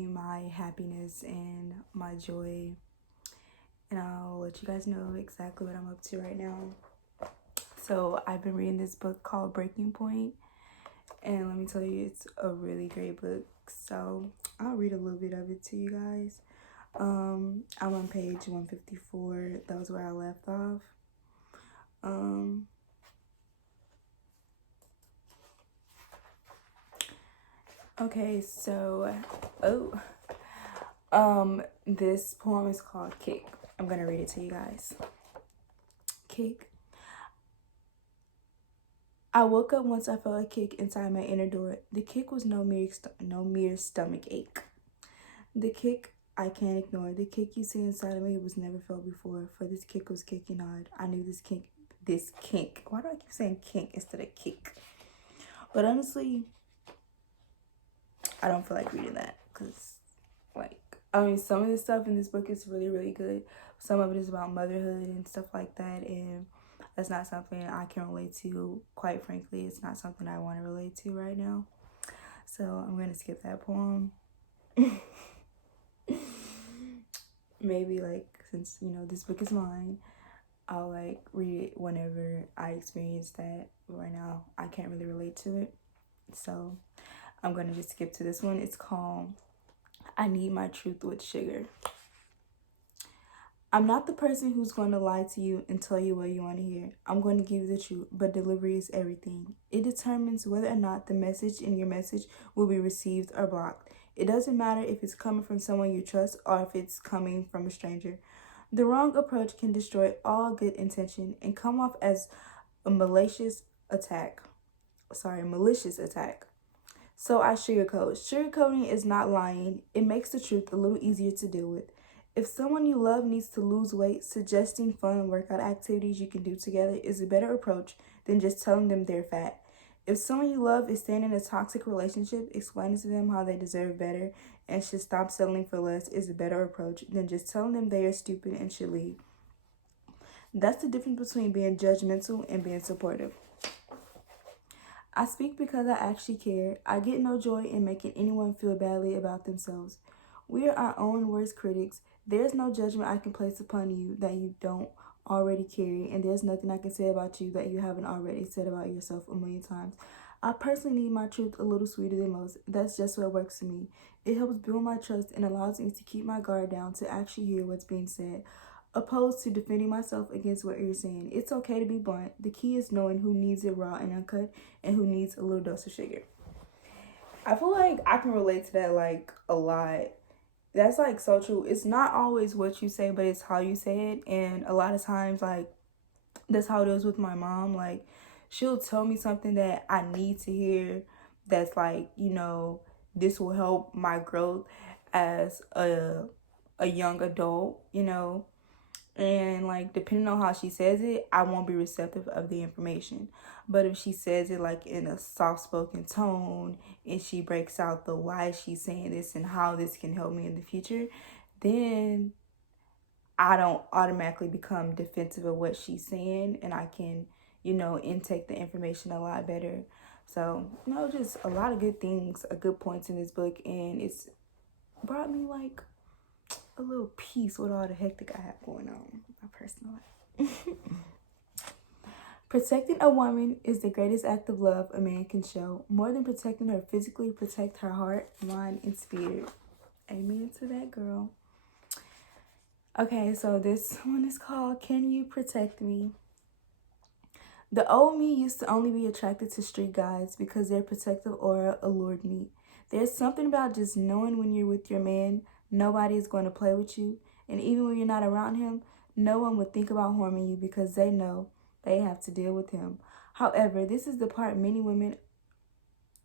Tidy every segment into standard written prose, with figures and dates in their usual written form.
me my happiness and my joy. And I'll let you guys know exactly what I'm up to right now. So I've been reading this book called Breaking Point, and let me tell you, it's a really great book. So I'll read a little bit of it to you guys. I'm on page 154. That was where I left off. Okay, so this poem is called Kick. I'm gonna read it to you guys. Kick. I woke up once I felt a kick inside my inner door. The kick was no mere stomach ache. The kick I can't ignore. The kick you see inside of me was never felt before, for this kick was kicking hard. I knew this kink. Why do I keep saying kink instead of kick? But honestly, I don't feel like reading that because, some of the stuff in this book is really, really good. Some of it is about motherhood and stuff like that, and that's not something I can relate to. Quite frankly, it's not something I want to relate to right now. So I'm going to skip that poem. Maybe, since, this book is mine, I'll, read it whenever I experience that. Right now, I can't really relate to it. So I'm going to just skip to this one. It's called I Need My Truth with Sugar. I'm not the person who's going to lie to you and tell you what you want to hear. I'm going to give you the truth, but delivery is everything. It determines whether or not the message in your message will be received or blocked. It doesn't matter if it's coming from someone you trust or if it's coming from a stranger. The wrong approach can destroy all good intention and come off as a malicious attack. So I sugarcoat. Sugarcoating is not lying. It makes the truth a little easier to deal with. If someone you love needs to lose weight, suggesting fun workout activities you can do together is a better approach than just telling them they're fat. If someone you love is staying in a toxic relationship, explaining to them how they deserve better and should stop settling for less is a better approach than just telling them they are stupid and should leave. That's the difference between being judgmental and being supportive. I speak because I actually care. I get no joy in making anyone feel badly about themselves. We are our own worst critics. There's no judgment I can place upon you that you don't already carry, and there's nothing I can say about you that you haven't already said about yourself a million times. I personally need my truth a little sweeter than most. That's just what works for me. It helps build my trust and allows me to keep my guard down to actually hear what's being said, opposed to defending myself against what you're saying. It's okay to be blunt. The key is knowing who needs it raw and uncut and who needs a little dose of sugar. I feel like I can relate to that a lot. That's so true. It's not always what you say, but it's how you say it. And a lot of times, that's how it is with my mom. She'll tell me something that I need to hear that's this will help my growth as a young adult, and depending on how she says it, I won't be receptive of the information. But if she says it in a soft-spoken tone and she breaks out the why she's saying this and how this can help me in the future, then I don't automatically become defensive of what she's saying, and I can intake the information a lot better. So just a lot of good things, good points in this book, and it's brought me a little peace with all the hectic I have going on in my personal life. Protecting a woman is the greatest act of love a man can show. More than protecting her physically, protect her heart, mind, and spirit. Amen to that, girl. Okay, so this one is called Can You Protect Me? The old me used to only be attracted to street guys because their protective aura allured me. There's something about just knowing when you're with your man, nobody is going to play with you. And even when you're not around him, no one would think about harming you because they know they have to deal with him. However, this is the part many women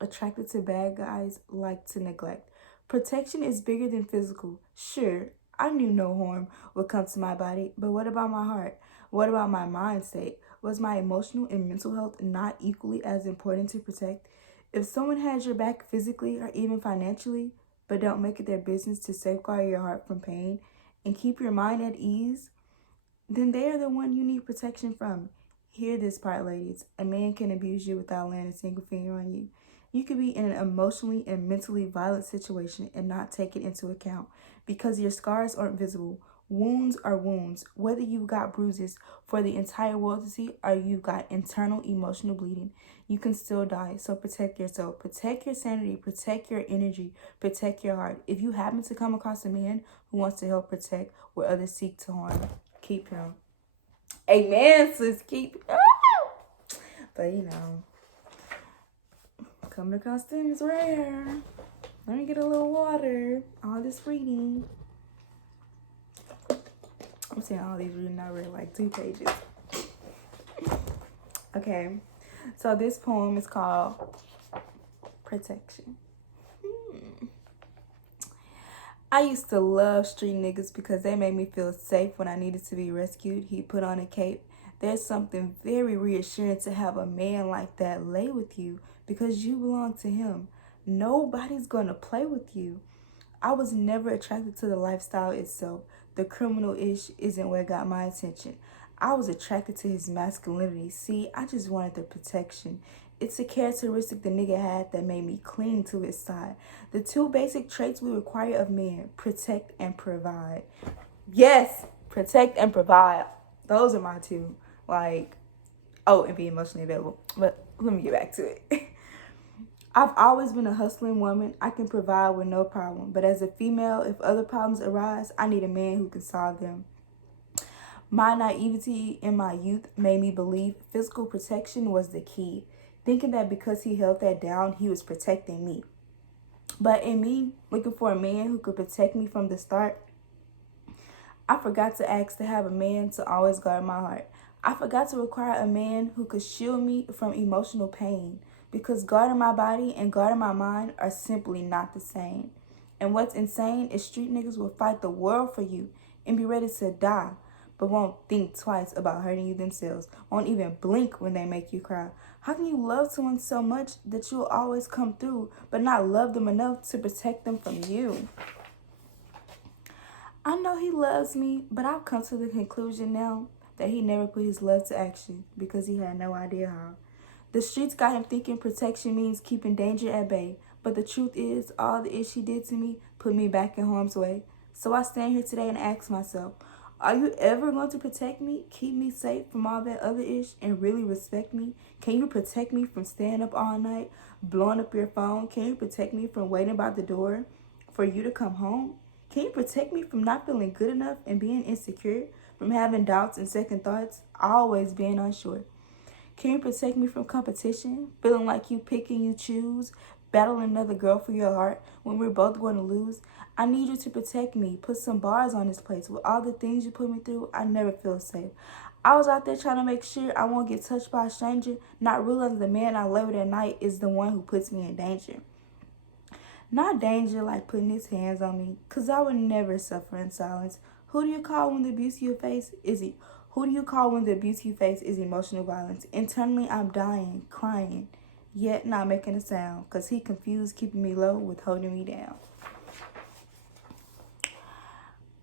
attracted to bad guys like to neglect. Protection is bigger than physical. Sure, I knew no harm would come to my body, but what about my heart? What about my mind state? Was my emotional and mental health not equally as important to protect? If someone has your back physically or even financially, but don't make it their business to safeguard your heart from pain and keep your mind at ease, then they are the one you need protection from. Hear this part, ladies. A man can abuse you without laying a single finger on you. You could be in an emotionally and mentally violent situation and not take it into account because your scars aren't visible. Wounds are wounds. Whether you got bruises for the entire world to see or you got internal emotional bleeding, you can still die. So protect yourself. Protect your sanity. Protect your energy. Protect your heart. If you happen to come across a man who wants to help protect where others seek to harm, keep him. Amen, sis. Keep. But coming across them is rare. Let me get a little water. All this reading. I'm saying all these reading, I read like 2 pages. Okay. So this poem is called Protection. I used to love street niggas because they made me feel safe when I needed to be rescued. He put on a cape. There's something very reassuring to have a man like that lay with you because you belong to him. Nobody's gonna play with you. I was never attracted to the lifestyle itself. The criminal-ish isn't what got my attention. I was attracted to his masculinity. See, I just wanted the protection. It's a characteristic the nigga had that made me cling to his side. The 2 basic traits we require of men, protect and provide. Yes, protect and provide. Those are my 2. And be emotionally available. But let me get back to it. I've always been a hustling woman. I can provide with no problem. But as a female, if other problems arise, I need a man who can solve them. My naivety in my youth made me believe physical protection was the key, thinking that because he held that down, he was protecting me. But in me, looking for a man who could protect me from the start, I forgot to ask to have a man to always guard my heart. I forgot to require a man who could shield me from emotional pain, because guarding my body and guarding my mind are simply not the same. And what's insane is street niggas will fight the world for you and be ready to die, but won't think twice about hurting you themselves, won't even blink when they make you cry. How can you love someone so much that you'll always come through, but not love them enough to protect them from you? I know he loves me, but I've come to the conclusion now that he never put his love to action because he had no idea how. The streets got him thinking protection means keeping danger at bay, but the truth is all the ish he did to me put me back in harm's way. So I stand here today and ask myself, are you ever going to protect me, keep me safe from all that other ish, and really respect me? Can you protect me from staying up all night, blowing up your phone? Can you protect me from waiting by the door for you to come home? Can you protect me from not feeling good enough and being insecure, from having doubts and second thoughts, always being unsure? Can you protect me from competition, feeling like you pick and you choose, battling another girl for your heart when we're both going to lose? I need you to protect me. Put some bars on this place. With all the things you put me through, I never feel safe. I was out there trying to make sure I won't get touched by a stranger, not realizing the man I lay with at night is the one who puts me in danger. Not danger like putting his hands on me, because I would never suffer in silence. Who do you call when the abuse you face is it? Who do you call when the abuse you face is emotional violence? Internally, I'm dying, crying, yet not making a sound, because he confused keeping me low with holding me down.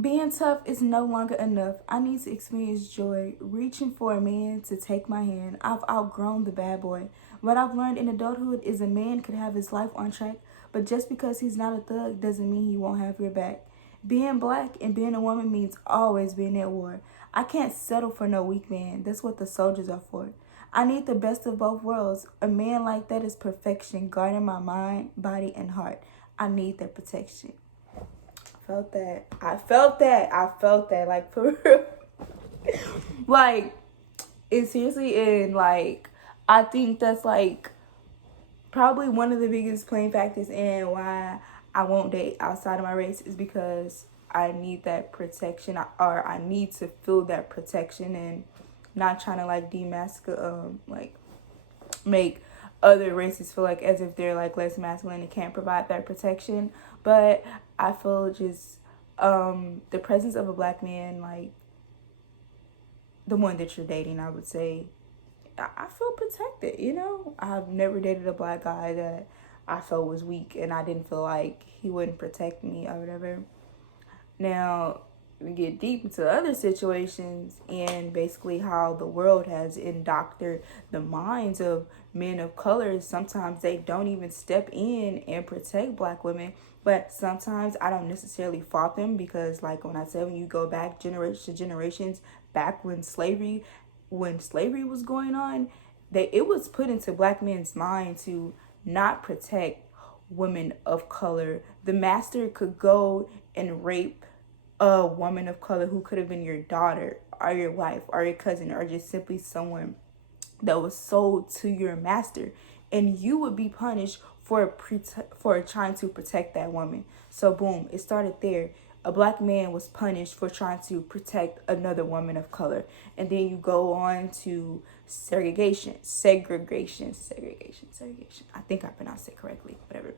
Being tough is no longer enough. I need to experience joy, reaching for a man to take my hand. I've outgrown the bad boy. What I've learned in adulthood is a man could have his life on track, but just because he's not a thug doesn't mean he won't have your back. Being black and being a woman means always being at war. I can't settle for no weak man. That's what the soldiers are for. I need the best of both worlds. A man like that is perfection, guarding my mind, body, and heart. I need that protection. I felt that. Like, for real. Like, and seriously, and like, I think that's like probably one of the biggest playing factors in why I won't date outside of my race is because I need that protection, or I need to feel that protection, and not trying to like like make other races feel like as if they're like less masculine and can't provide that protection. But I feel just the presence of a black man, like the one that you're dating, I would say, I feel protected, I've never dated a black guy that I felt was weak and I didn't feel like he wouldn't protect me or whatever. Now, we get deep into other situations and basically how the world has indoctrinated the minds of men of color. Sometimes they don't even step in and protect black women, but sometimes I don't necessarily fault them because, like when I said, when you go back generations to generations, back when slavery was going on, that it was put into black men's mind to not protect women of color. The master could go and rape a woman of color who could have been your daughter or your wife or your cousin or just simply someone that was sold to your master, and you would be punished for trying to protect that woman. So boom, it started there. A black man was punished for trying to protect another woman of color, and then you go on to segregation. I think I pronounced it correctly. Whatever.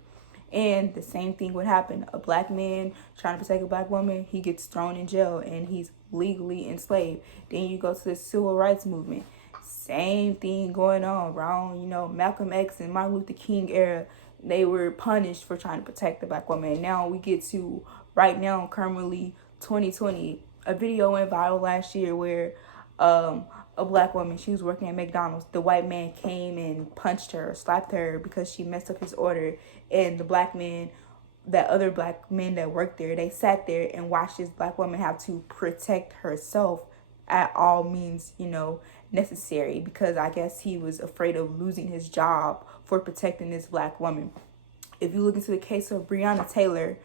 And the same thing would happen. A black man trying to protect a black woman, he gets thrown in jail and he's legally enslaved. Then you go to the civil rights movement. Same thing going on around, Malcolm X and Martin Luther King era. They were punished for trying to protect the black woman. And now we get to right now, currently 2020. A video went viral last year where a black woman, she was working at McDonald's. The white man came and punched her, slapped her because she messed up his order. And the black man, that other black men that worked there, they sat there and watched this black woman have to protect herself at all means, necessary, because I guess he was afraid of losing his job for protecting this black woman. If you look into the case of Breonna Taylor,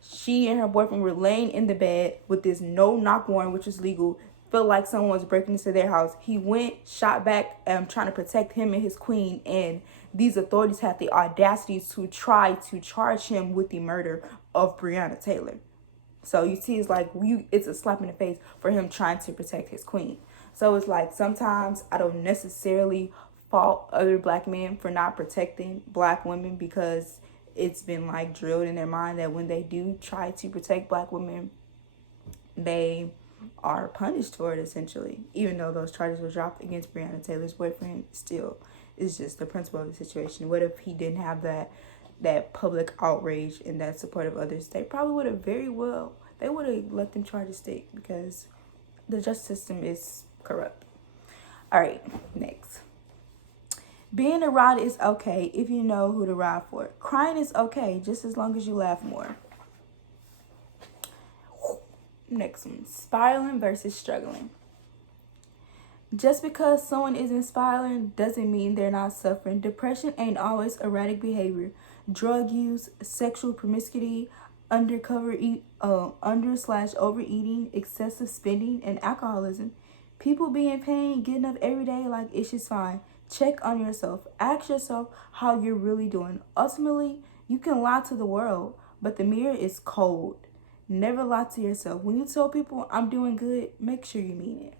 she and her boyfriend were laying in the bed with this no-knock warrant, which is legal. Felt like someone was breaking into their house. He went, shot back, trying to protect him and his queen. And these authorities had the audacity to try to charge him with the murder of Breonna Taylor. So you see, it's like it's a slap in the face for him trying to protect his queen. So it's like sometimes I don't necessarily fault other black men for not protecting black women, because it's been like drilled in their mind that when they do try to protect black women, they are punished for it, essentially. Even though those charges were dropped against Breonna Taylor's boyfriend, still, it's just the principle of the situation. What if he didn't have that public outrage and that support of others? They probably would have they would have let them charges stick, because the justice system is corrupt. All right, next. Being a ride is okay if you know who to ride for. Crying is okay just as long as you laugh more. Next one. Spiraling versus struggling. Just because someone isn't spiraling doesn't mean they're not suffering. Depression ain't always erratic behavior. Drug use, sexual promiscuity, under/overeating, excessive spending, and alcoholism. People be in pain, getting up every day like it's just fine. Check on yourself. Ask yourself how you're really doing. Ultimately, you can lie to the world, but the mirror is cold. Never lie to yourself. When you tell people I'm doing good, make sure you mean it.